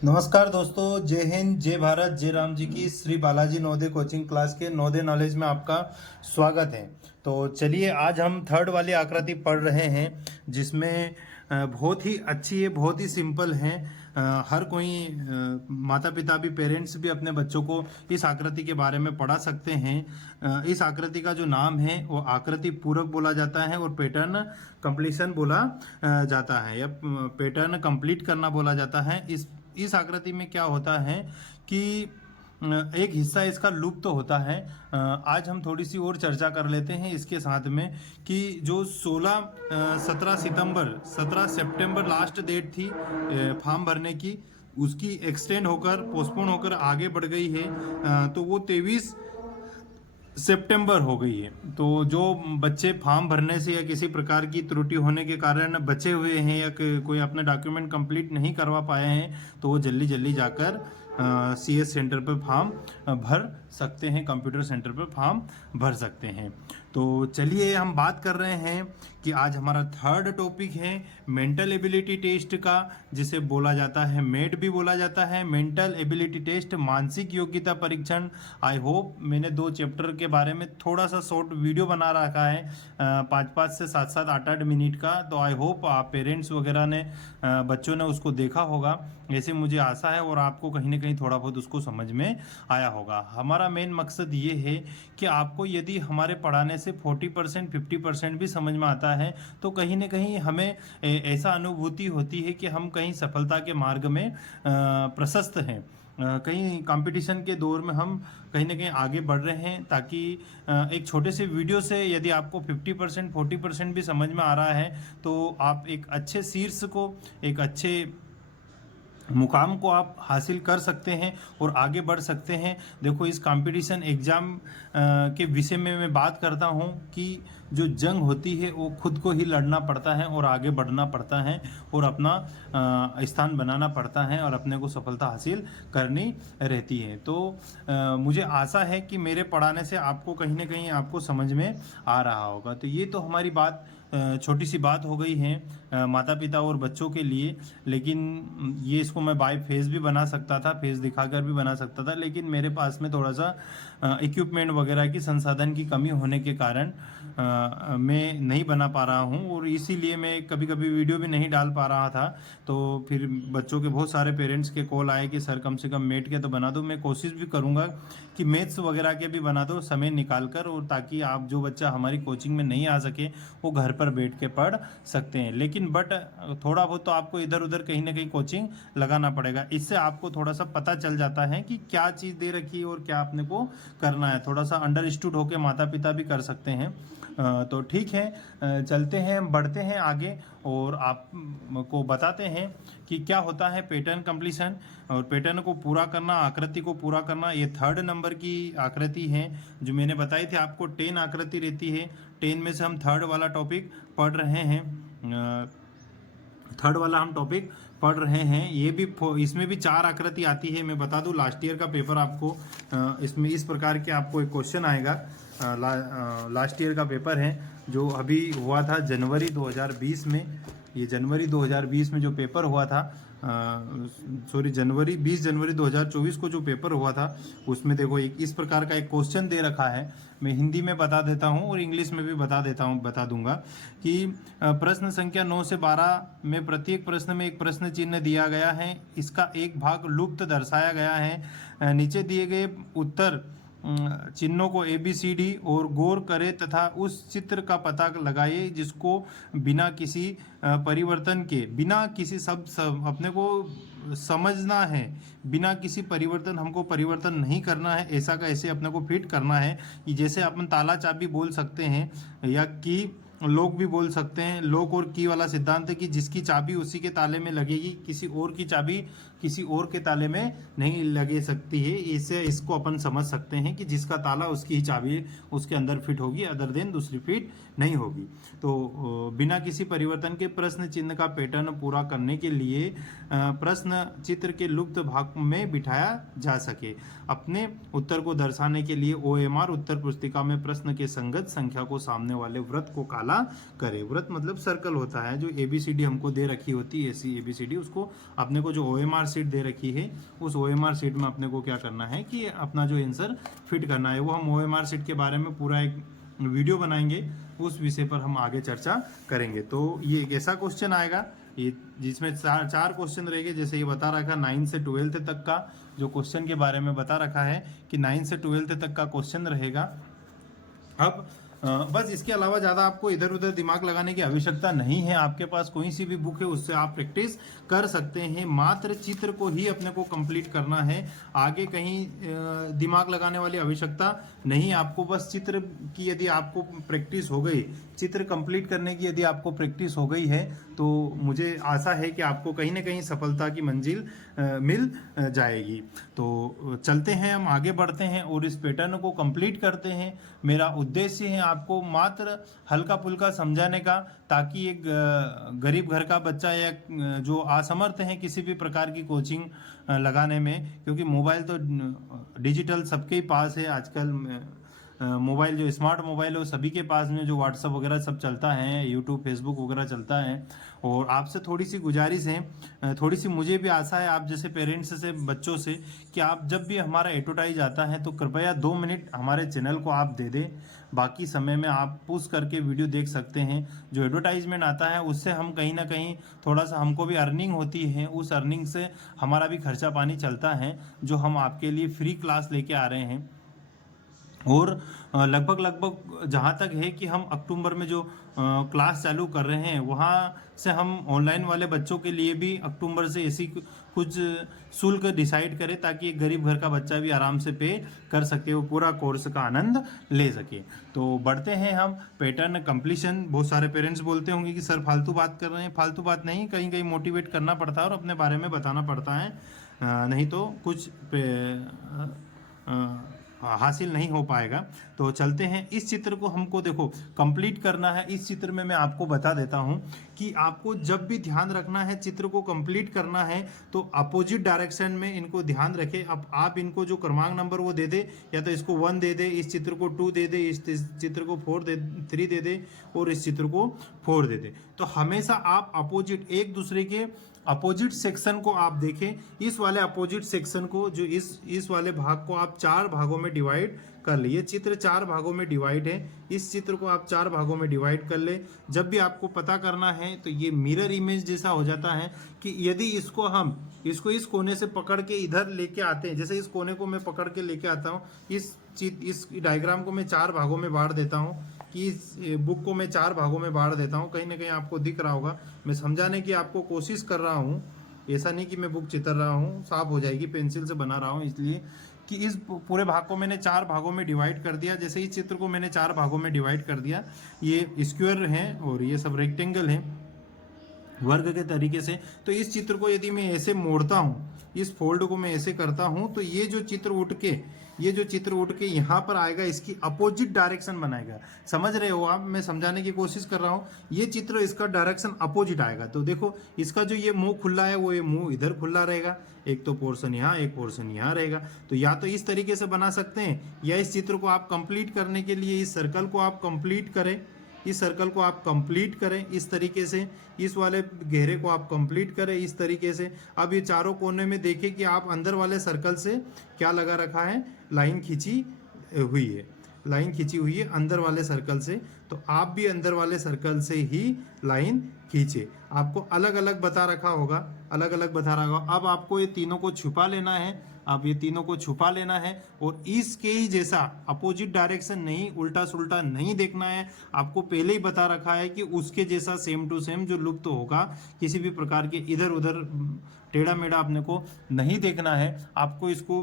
नमस्कार दोस्तों, जय हिंद, जय भारत, जय राम जी की श्री बालाजी नवोदय कोचिंग क्लास के नवोदय नॉलेज में आपका स्वागत है। तो चलिए आज हम थर्ड वाली आकृति पढ़ रहे हैं जिसमें बहुत ही अच्छी है, बहुत ही सिंपल है। हर कोई माता पिता भी, पेरेंट्स भी अपने बच्चों को इस आकृति के बारे में पढ़ा सकते हैं। इस आकृति का जो नाम है वो आकृति पूरक बोला जाता है और पैटर्न कंप्लीशन बोला जाता है या पैटर्न कंप्लीट करना बोला जाता है। इस आकृति में क्या होता है कि एक हिस्सा इसका लुप्त तो होता है। आज हम थोड़ी सी और चर्चा कर लेते हैं इसके साथ में कि जो 17 सितंबर लास्ट डेट थी फॉर्म भरने की, उसकी एक्सटेंड होकर, पोस्टपोन होकर आगे बढ़ गई है। तो वो 23 सितंबर हो गई है। तो जो बच्चे फॉर्म भरने से या किसी प्रकार की त्रुटि होने के कारण बचे हुए हैं या कोई अपने डॉक्यूमेंट कंप्लीट नहीं करवा पाए हैं तो वो जल्दी जल्दी जाकर सीएस सेंटर पर फॉर्म भर सकते हैं, कंप्यूटर सेंटर पर फॉर्म भर सकते हैं। तो चलिए हम बात कर रहे हैं कि आज हमारा थर्ड टॉपिक है मेंटल एबिलिटी टेस्ट का, जिसे बोला जाता है मेट भी बोला जाता है, मेंटल एबिलिटी टेस्ट, मानसिक योग्यता परीक्षण। आई होप मैंने 2 चैप्टर के बारे में थोड़ा सा शॉर्ट वीडियो बना रखा है 5-5 से 7-7 8-8 मिनट का। तो आई होप आप पेरेंट्स वगैरह ने, बच्चों ने उसको देखा होगा, ऐसे मुझे आशा है, और आपको कहीं ना कहीं थोड़ा बहुत उसको समझ में आया होगा। हमारा मेन मकसद ये है कि आपको यदि हमारे पढ़ाने से 40% 50% भी समझ में आता है तो कहीं ना कहीं हमें ऐसा अनुभूति होती है कि हम कहीं सफलता के मार्ग में प्रशस्त हैं, कहीं कंपटीशन के दौर में हम कहीं ना कहीं आगे बढ़ रहे हैं। ताकि एक छोटे से वीडियो से यदि आपको 50% 40% भी समझ में आ रहा है तो आप एक अच्छे शीर्ष को, एक अच्छे मुकाम को आप हासिल कर सकते हैं और आगे बढ़ सकते हैं। देखो, इस कंपटीशन एग्ज़ाम के विषय में मैं बात करता हूं कि जो जंग होती है वो खुद को ही लड़ना पड़ता है और आगे बढ़ना पड़ता है और अपना स्थान बनाना पड़ता है और अपने को सफलता हासिल करनी रहती है। तो मुझे आशा है कि मेरे पढ़ाने से आपको कहीं ना कहीं आपको समझ में आ रहा होगा। तो ये तो हमारी बात, छोटी सी बात हो गई है माता पिता और बच्चों के लिए। लेकिन ये इसको मैं बाय फेस भी बना सकता था, फेस दिखाकर भी बना सकता था, लेकिन मेरे पास में थोड़ा सा इक्विपमेंट वगैरह की, संसाधन की कमी होने के कारण मैं नहीं बना पा रहा हूँ और इसीलिए मैं कभी कभी वीडियो भी नहीं डाल पा रहा था। तो फिर बच्चों के बहुत सारे पेरेंट्स के कॉल आए कि सर कम से कम मेट के तो बना दो। मैं कोशिश भी करूँगा कि मैथ्स वगैरह के भी बना दो समय निकाल कर, और ताकि आप जो बच्चा हमारी कोचिंग में नहीं आ सके वो घर पर बैठ के पढ़ सकते हैं। लेकिन बट थोड़ा बहुत तो आपको इधर उधर कहीं ना कहीं कोचिंग लगाना पड़ेगा। इससे आपको थोड़ा सा पता चल जाता है कि क्या चीज़ दे रखी है और क्या अपने को करना है। थोड़ा सा अंडरस्टूड होके माता पिता भी कर सकते हैं। तो ठीक है, चलते हैं, बढ़ते हैं आगे और आपको बताते हैं कि क्या होता है पैटर्न कंप्लीशन और पैटर्न को पूरा करना, आकृति को पूरा करना। ये 3rd नंबर की आकृति है जो मैंने बताई थी आपको। 10 आकृति रहती है, 10 में से हम 3rd वाला टॉपिक पढ़ रहे हैं। 3rd वाला हम टॉपिक पढ़ रहे हैं। ये भी, इसमें भी 4 आकृति आती है। मैं बता दूं, लास्ट ईयर का पेपर आपको इसमें इस प्रकार के आपको एक क्वेश्चन आएगा। लास्ट ईयर का पेपर है जो अभी हुआ था जनवरी 2020 में। ये जनवरी 2020 में जो पेपर हुआ था, सॉरी 20 जनवरी 2024 को जो पेपर हुआ था, उसमें देखो एक इस प्रकार का एक क्वेश्चन दे रखा है। मैं हिंदी में बता देता हूं और इंग्लिश में भी बता दूंगा कि प्रश्न संख्या 9 से 12 में प्रत्येक प्रश्न में एक प्रश्न चिन्ह दिया गया है। इसका एक भाग लुप्त दर्शाया गया है। नीचे दिए गए उत्तर चिन्हों को ABCD और गौर करें तथा उस चित्र का पता लगाइए जिसको बिना किसी परिवर्तन के, बिना किसी सब अपने को समझना है, बिना किसी परिवर्तन, हमको परिवर्तन नहीं करना है, ऐसा का ऐसे अपने को फिट करना है। कि जैसे अपन ताला चाबी बोल सकते हैं या की लॉक भी बोल सकते हैं। लॉक और की वाला सिद्धांत है कि जिसकी चाबी उसी के ताले में लगेगी, किसी और की चाबी किसी और के ताले में नहीं लगे सकती है। इससे इसको अपन समझ सकते हैं कि जिसका ताला उसकी ही चाबी उसके अंदर फिट होगी, अदर देन दूसरी फिट नहीं होगी। तो बिना किसी परिवर्तन के प्रश्न चिन्ह का पैटर्न पूरा करने के लिए प्रश्न चित्र के लुप्त भाग में बिठाया जा सके। अपने उत्तर को दर्शाने के लिए OMR उत्तर पुस्तिका में प्रश्न के संगत संख्या को सामने वाले वृत्त को काला वाला करे। वृत्त मतलब सर्कल होता है, जो ABCD हमको दे रखी होती है, ऐसी ABCD, उसको अपने को जो OMR शीट दे रखी है उस OMR शीट में अपने को क्या करना है कि अपना जो आंसर फिट करना है। वो हम OMR शीट के बारे में पूरा एक वीडियो बनाएंगे, उस विषय पर हम आगे चर्चा करेंगे। तो ये एक ऐसा क्वेश्चन आएगा ये जिसमें चार क्वेश्चन रहेंगे। जैसे ये बता रखा 9 से 12th तक का जो क्वेश्चन के बारे में बता रखा है कि 9 से 12th तक का क्वेश्चन रहेगा। अब बस इसके अलावा ज़्यादा आपको इधर उधर दिमाग लगाने की आवश्यकता नहीं है। आपके पास कोई सी भी बुक है उससे आप प्रैक्टिस कर सकते हैं। मात्र चित्र को ही अपने को कंप्लीट करना है, आगे कहीं दिमाग लगाने वाली आवश्यकता नहीं। आपको बस चित्र की यदि आपको प्रैक्टिस हो गई, चित्र कंप्लीट करने की यदि आपको प्रैक्टिस हो गई है, तो मुझे आशा है कि आपको कहीं ना कहीं सफलता की मंजिल मिल जाएगी। तो चलते हैं, हम आगे बढ़ते हैं और इस पैटर्न को कंप्लीट करते हैं। मेरा उद्देश्य है आपको मात्र हल्का फुल्का समझाने का, ताकि एक गरीब घर का बच्चा या जो असमर्थ है किसी भी प्रकार की कोचिंग लगाने में, क्योंकि मोबाइल तो डिजिटल सबके ही पास है आजकल। मोबाइल जो स्मार्ट मोबाइल है वो सभी के पास में, जो व्हाट्सअप वगैरह सब चलता है, यूट्यूब फेसबुक वगैरह चलता है। और आपसे थोड़ी सी गुजारिश है, थोड़ी सी मुझे भी आशा है आप जैसे पेरेंट्स से, बच्चों से, कि आप जब भी हमारा एडवर्टाइज आता है तो कृपया 2 मिनट हमारे चैनल को आप दे दें। बाकी समय में आप पुश करके वीडियो देख सकते हैं। जो एडवर्टाइजमेंट आता है उससे हम कहीं ना कहीं थोड़ा सा हमको भी अर्निंग होती है, उस अर्निंग से हमारा भी खर्चा पानी चलता है, जो हम आपके लिए फ्री क्लास लेके आ रहे हैं। और लगभग जहाँ तक है कि हम अक्टूबर में जो क्लास चालू कर रहे हैं, वहाँ से हम ऑनलाइन वाले बच्चों के लिए भी अक्टूबर से ऐसी कुछ शुल्क डिसाइड करें, ताकि एक गरीब घर का बच्चा भी आराम से पे कर सके, वो पूरा कोर्स का आनंद ले सके। तो बढ़ते हैं हम पैटर्न कंप्लीशन। बहुत सारे पेरेंट्स बोलते होंगे कि सर फालतू बात कर रहे हैं। फालतू बात नहीं, कहीं कहीं मोटिवेट करना पड़ता है और अपने बारे में बताना पड़ता है, नहीं तो कुछ हासिल नहीं हो पाएगा। तो चलते हैं, इस चित्र को हमको देखो कंप्लीट करना है। इस चित्र में मैं आपको बता देता हूं कि आपको जब भी ध्यान रखना है, चित्र को कंप्लीट करना है, तो अपोजिट डायरेक्शन में इनको ध्यान रखें। अब आप इनको जो क्रमांक नंबर वो दे दे, या तो इसको 1 दे दे, इस चित्र को 2 दे दे, इस चित्र को 3 दे दे, और इस चित्र को 4 दे दे। तो हमेशा आप अपोजिट, एक दूसरे के अपोजिट सेक्शन को आप देखें। इस वाले अपोजिट सेक्शन को, जो इस वाले भाग को आप 4 भागों में डिवाइड कर ले। ये चित्र 4 भागों में डिवाइड है, इस चित्र को आप 4 भागों में डिवाइड कर ले। जब भी आपको पता करना है तो ये मिरर इमेज जैसा हो जाता है कि यदि इसको इस कोने से पकड़ के इधर लेके आते हैं, जैसे इस कोने को मैं पकड़ के लेके आता हूँ, इस डायग्राम को मैं 4 भागों में बांट देता हूँ, कि इस बुक को मैं 4 भागों में बांट देता हूँ। कहीं ना कहीं आपको दिख रहा होगा, मैं समझाने की आपको कोशिश कर रहा हूँ। ऐसा नहीं कि मैं बुक चित्र रहा हूँ, साफ हो जाएगी, पेंसिल से बना रहा हूँ, इसलिए कि इस पूरे भाग को मैंने 4 भागों में डिवाइड कर दिया। जैसे इस चित्र को मैंने 4 भागों में डिवाइड कर दिया, ये स्क्वायर है और ये सब रेक्टेंगल है वर्ग के तरीके से। तो इस चित्र को यदि मैं ऐसे मोड़ता हूँ, इस फोल्ड को मैं ऐसे करता हूँ, तो ये जो चित्र उठ के यहाँ पर आएगा, इसकी अपोजिट डायरेक्शन बनाएगा। समझ रहे हो आप? मैं समझाने की कोशिश कर रहा हूँ। ये चित्र, इसका डायरेक्शन अपोजिट आएगा। तो देखो, इसका जो ये मुंह खुला है, वो ये मुंह इधर खुला रहेगा, एक तो पोर्शन यहाँ, एक पोर्शन यहाँ रहेगा। तो या तो इस तरीके से बना सकते हैं, या इस चित्र को आप कंप्लीट करने के लिए इस सर्कल को आप कंप्लीट करें, इस सर्कल को आप कंप्लीट करें इस तरीके से, इस वाले घेरे को आप कंप्लीट करें इस तरीके से। अब ये चारों कोने में देखें कि आप अंदर वाले सर्कल से क्या लगा रखा है, लाइन खींची हुई है अंदर वाले सर्कल से। तो आप भी अंदर वाले सर्कल से ही लाइन खींचे। आपको अलग अलग बता रखा होगा, अब आपको ये तीनों को छुपा लेना है, और इसके ही जैसा अपोजिट डायरेक्शन नहीं, उल्टा सुल्टा नहीं देखना है। आपको पहले ही बता रखा है कि उसके जैसा सेम टू सेम जो लुप्त तो होगा, किसी भी प्रकार के इधर उधर टेढ़ा मेढ़ा अपने को नहीं देखना है। आपको इसको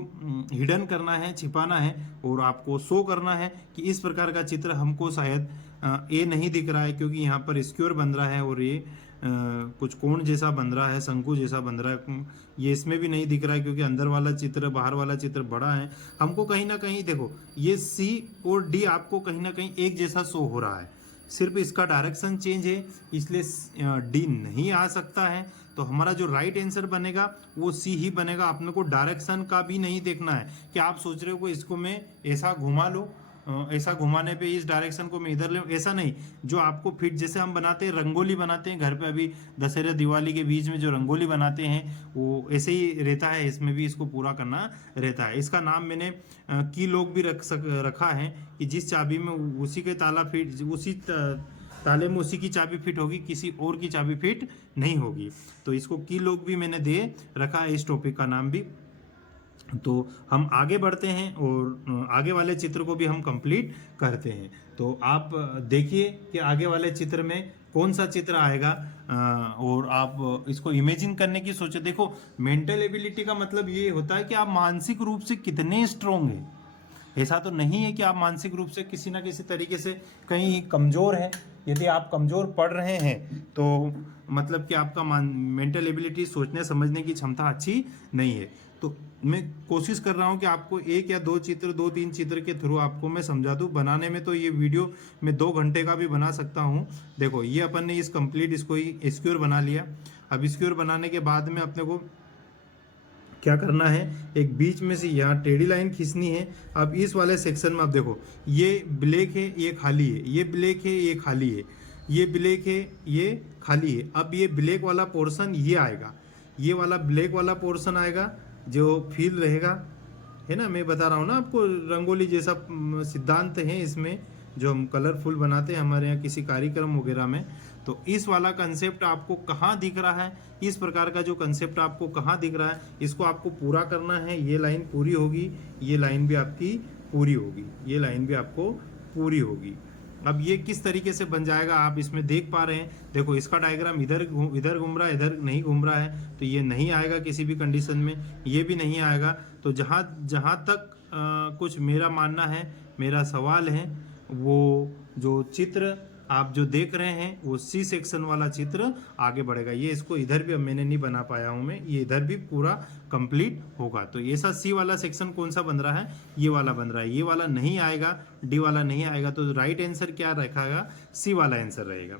हिडन करना है, छिपाना है, और आपको शो करना है कि इस प्रकार का चित्र हमको शायद ये नहीं दिख रहा है, क्योंकि यहाँ पर स्क्वायर बन रहा है और ये कुछ कोण जैसा बन रहा है, शंकु जैसा बन रहा है। ये इसमें भी नहीं दिख रहा है, क्योंकि अंदर वाला चित्र, बाहर वाला चित्र बड़ा है। हमको कहीं ना कहीं देखो, ये C और D आपको कहीं ना कहीं एक जैसा शो हो रहा है, सिर्फ इसका डायरेक्शन चेंज है, इसलिए D नहीं आ सकता है। तो हमारा जो राइट आंसर बनेगा वो C ही बनेगा। अपने को डायरेक्शन का भी नहीं देखना है कि आप सोच रहे हो कि इसको मैं ऐसा घुमा लो ऐसा घुमाने पे इस डायरेक्शन को मैं इधर ले, ऐसा नहीं। जो आपको फिट, जैसे हम बनाते हैं रंगोली बनाते हैं घर पे, अभी दशहरा दिवाली के बीच में जो रंगोली बनाते हैं वो ऐसे ही रहता है, इसमें भी इसको पूरा करना रहता है। इसका नाम मैंने की लॉक भी रखा है कि जिस चाबी में उसी के ताला फिट, उसी ताले में उसी की चाबी फिट होगी, किसी और की चाबी फिट नहीं होगी। तो इसको की लॉक भी मैंने दे रखा है, इस टॉपिक का नाम भी। तो हम आगे बढ़ते हैं और आगे वाले चित्र को भी हम कंप्लीट करते हैं। तो आप देखिए कि आगे वाले चित्र में कौन सा चित्र आएगा, और आप इसको इमेजिन करने की सोचे। देखो, मेंटल एबिलिटी का मतलब ये होता है कि आप मानसिक रूप से कितने स्ट्रोंग हैं। ऐसा तो नहीं है कि आप मानसिक रूप से किसी ना किसी तरीके से कहीं कमज़ोर हैं। यदि आप कमज़ोर पड़ रहे हैं तो मतलब कि आपका मेंटल एबिलिटी, सोचने समझने की क्षमता अच्छी नहीं है। तो मैं कोशिश कर रहा हूं कि आपको एक या दो चित्र, 2-3 चित्र के थ्रू आपको मैं समझा दूं। बनाने में तो ये वीडियो मैं 2 घंटे का भी बना सकता हूं। देखो, ये अपन ने इस कंप्लीट इसको ही स्क्वायर बना लिया। अब स्क्वायर बनाने के बाद में अपने को क्या करना है, एक बीच में से यहाँ टेढ़ी लाइन खींचनी है। अब इस वाले सेक्शन में आप देखो, ये ब्लैक है, ये खाली है, ये ब्लैक है, ये खाली है, ये ब्लैक है, ये खाली है। अब ये ब्लैक वाला पोर्शन ये आएगा, ये वाला ब्लैक वाला पोर्शन आएगा जो फील रहेगा, है ना। मैं बता रहा हूँ ना आपको, रंगोली जैसा सिद्धांत है इसमें, जो हम कलरफुल बनाते हैं हमारे यहाँ किसी कार्यक्रम वगैरह में। तो इस वाला कंसेप्ट आपको कहाँ दिख रहा है, इस प्रकार का जो कंसेप्ट आपको कहाँ दिख रहा है, इसको आपको पूरा करना है। ये लाइन पूरी होगी, ये लाइन भी आपकी पूरी होगी, ये लाइन भी आपको पूरी होगी। अब ये किस तरीके से बन जाएगा आप इसमें देख पा रहे हैं। देखो, इसका डायग्राम इधर घूम रहा है, इधर नहीं घूम रहा है, तो ये नहीं आएगा किसी भी कंडीशन में, ये भी नहीं आएगा। तो जहाँ जहाँ तक कुछ मेरा मानना है, मेरा सवाल है, वो जो चित्र आप जो देख रहे हैं वो सी सेक्शन वाला चित्र आगे बढ़ेगा। ये इसको इधर भी अब मैंने नहीं बना पाया हूँ मैं, ये इधर भी पूरा कंप्लीट होगा। तो ऐसा सी वाला सेक्शन कौन सा बन रहा है, ये वाला बन रहा है। ये वाला नहीं आएगा, डी वाला नहीं आएगा, तो राइट आंसर क्या रखेगा, सी वाला आंसर रहेगा।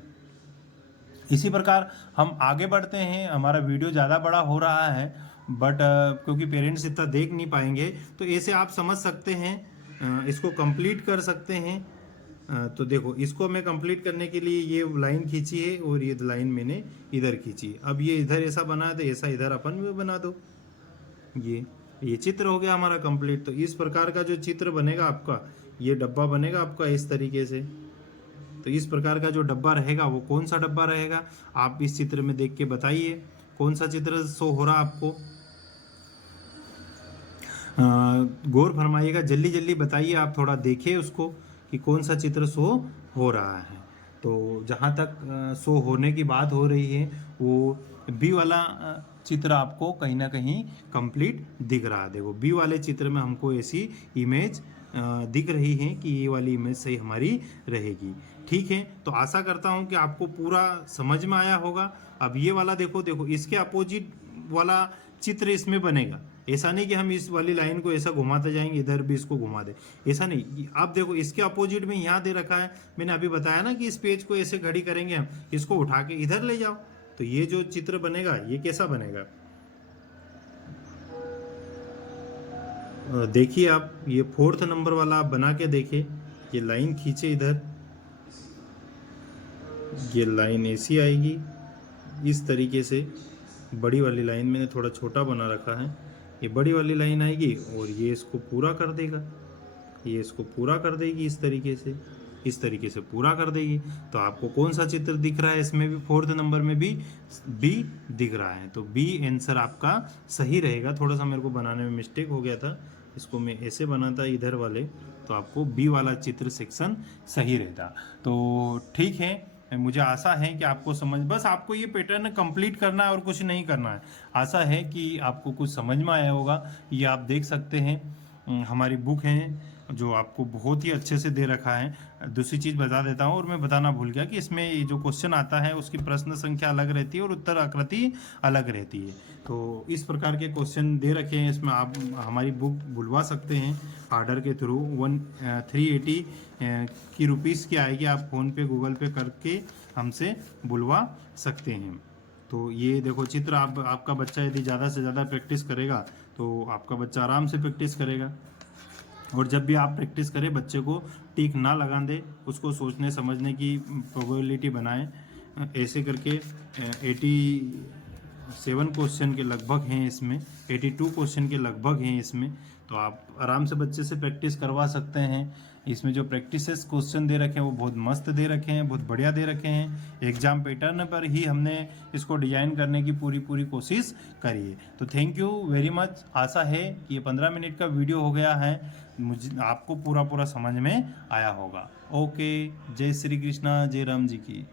इसी प्रकार हम आगे बढ़ते हैं। हमारा वीडियो ज़्यादा बड़ा हो रहा है, बट क्योंकि पेरेंट्स इतना देख नहीं पाएंगे, तो ऐसे आप समझ सकते हैं, इसको कंप्लीट कर सकते हैं। तो देखो, इसको मैं कंप्लीट करने के लिए ये लाइन खींची है और ये लाइन मैंने इधर खींची। अब ये इधर ऐसा बना है तो ऐसा इधर अपन भी बना दो। ये चित्र हो गया हमारा कंप्लीट। तो इस प्रकार का जो चित्र बनेगा आपका, ये डब्बा बनेगा आपका इस तरीके से। तो इस प्रकार का जो डब्बा रहेगा वो कौन सा डब्बा रहेगा, आप इस चित्र में देख के बताइए कौन सा चित्र शो हो रहा आपको। गौर फरमाइएगा, जल्दी जल्दी बताइए, आप थोड़ा देखिए उसको कि कौन सा चित्र शो हो रहा है। तो जहाँ तक शो होने की बात हो रही है, वो बी वाला चित्र आपको कहीं ना कहीं कंप्लीट दिख रहा है। देखो, बी वाले चित्र में हमको ऐसी इमेज दिख रही है कि ये वाली इमेज सही हमारी रहेगी। ठीक है, तो आशा करता हूँ कि आपको पूरा समझ में आया होगा। अब ये वाला देखो, इसके अपोजिट वाला चित्र इसमें बनेगा। ऐसा नहीं कि हम इस वाली लाइन को ऐसा घुमाते जाएंगे, इधर भी इसको घुमा दे, ऐसा नहीं। आप देखो, इसके अपोजिट में यहाँ दे रखा है, मैंने अभी बताया ना कि इस पेज को ऐसे घड़ी करेंगे हम, इसको उठा के इधर ले जाओ, तो ये जो चित्र बनेगा ये कैसा बनेगा। देखिए आप, ये 4th नंबर वाला आप बना के देखिए। ये लाइन खींचे इधर, ये लाइन ऐसी आएगी इस तरीके से। बड़ी वाली लाइन मैंने थोड़ा छोटा बना रखा है, ये बड़ी वाली लाइन आएगी और ये इसको पूरा कर देगा, ये इसको पूरा कर देगी इस तरीके से, इस तरीके से पूरा कर देगी। तो आपको कौन सा चित्र दिख रहा है इसमें भी, 4th नंबर में भी बी दिख रहा है। तो बी आंसर आपका सही रहेगा। थोड़ा सा मेरे को बनाने में मिस्टेक हो गया था, इसको मैं ऐसे बनाता इधर वाले, तो आपको बी वाला चित्र सेक्शन सही रहता। तो ठीक है, मुझे आशा है कि आपको समझ, बस आपको ये पैटर्न कंप्लीट करना है और कुछ नहीं करना है। आशा है कि आपको कुछ समझ में आया होगा। ये आप देख सकते हैं, हमारी बुक है जो आपको बहुत ही अच्छे से दे रखा है। दूसरी चीज़ बता देता हूँ, और मैं बताना भूल गया कि इसमें ये जो क्वेश्चन आता है उसकी प्रश्न संख्या अलग रहती है और उत्तर आकृति अलग रहती है। तो इस प्रकार के क्वेश्चन दे रखे हैं इसमें, आप हमारी बुक बुलवा सकते हैं ऑर्डर के थ्रू। 380 की रुपीज़ की आएगी, आप फ़ोन पे गूगल पे करके हमसे बुलवा सकते हैं। तो ये देखो चित्र, आपका बच्चा यदि ज़्यादा से ज़्यादा प्रैक्टिस करेगा तो आपका बच्चा आराम से प्रैक्टिस करेगा। और जब भी आप प्रैक्टिस करें बच्चे को टिक ना लगा दें, उसको सोचने समझने की प्रोबेबिलिटी बनाएं। ऐसे करके 87 क्वेश्चन के लगभग हैं इसमें, 82 क्वेश्चन के लगभग हैं इसमें। तो आप आराम से बच्चे से प्रैक्टिस करवा सकते हैं। इसमें जो प्रैक्टिसेस क्वेश्चन दे रखे हैं वो बहुत मस्त दे रखे हैं, बहुत बढ़िया दे रखे हैं। एग्जाम पैटर्न पर ही हमने इसको डिजाइन करने की पूरी कोशिश करी है। तो थैंक यू वेरी मच। आशा है कि ये 15 मिनट का वीडियो हो गया है, मुझे आपको पूरा समझ में आया होगा। ओके, जय श्री कृष्णा, जय राम जी की।